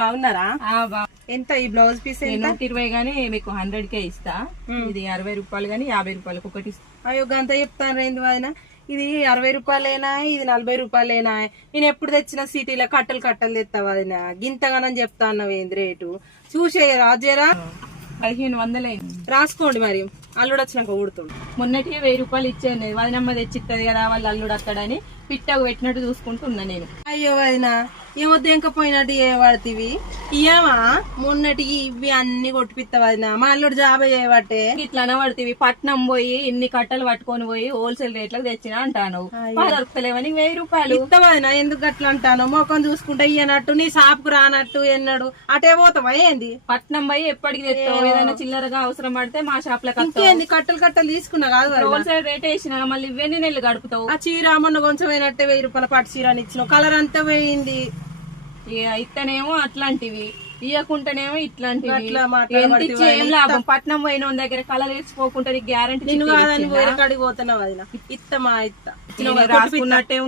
బాగున్నారా? ఎంత ఈ బ్లౌజ్ పీస్? 120 గానీ మీకు 100కే ఇస్తా. ఇది 60 రూపాయలు గానీ 50 రూపాయలకు ఒకటి ఇస్తా. అయ్యో గంత చెప్తాను ఏంది వదిన? ఇది 60 రూపాయలేనా, ఇది 40 రూపాయలేనా? నేను ఎప్పుడు తెచ్చిన సిటీలో కట్టలు తెస్తా వదిన, గింతగానని చెప్తా అన్నావు ఏంది రేటు? చూసే రాజేరా 1500 రాసుకోండి మరి, అల్లుడు వచ్చినాక ఊడుతుండు. మొన్నటి 1000 రూపాయలు ఇచ్చేయండి, వదినమ్మ తెచ్చిస్తుంది కదా వాళ్ళ అల్లుడు అత్తడని పిట్టకు పెట్టినట్టు చూసుకుంటున్నా నేను. అయ్యో వదిన ఏమో దెంకపోయినట్టు చేయబడుతుంది. ఇయ్యమా మొన్నటికి ఇవి అన్ని కొట్టిపిత్తా వదిన, మా అల్లుడు జాబ్ చేయబట్టే ఇట్లా అనబడుతుంది. పట్నం పోయి ఇన్ని కట్టలు పట్టుకొని పోయి హోల్సేల్ రేట్లకు తెచ్చినా అంటాను, దొరుకుతలేవని 1000 రూపాయలు ఇస్తా వదిన. ఎందుకు అట్లా అంటాను? మొఖం చూసుకుంటే ఇయ్యనట్టు, నీ షాప్కు రానట్టు ఎన్నడు అటే పోతావా ఏంది? పట్నం పోయి ఎప్పటికి తెస్తావు? ఏదైనా చిల్లరగా అవసరం పడితే మా షాప్ లో ఇంకేంది కట్టలు తీసుకున్నా కాదు వదిన. హోల్సేల్ రేట్ వేసినా మళ్ళీ ఇవన్నీ నెలలు గడుపుతావు. ఆ చీర మొన్న కొంచెం పోయినట్టే 1000 రూపాయల పట్టు చీర అని ఇచ్చిన, కలర్ అంతా పోయింది. ఇత్తనేమో అట్లాంటివి, ఇయ్యకుంటేనేమో ఇట్లాంటివి. అట్లా ఎంత ఇచ్చి ఏం లాభం? పట్నం పోయిన దగ్గర కలర్ వేసుకోకుండా గ్యారంటీ నేను కాదని వేరే కాడికి పోతున్నావు వదిన. ఇత్తమా ఇత్త రాసుకున్నట్టే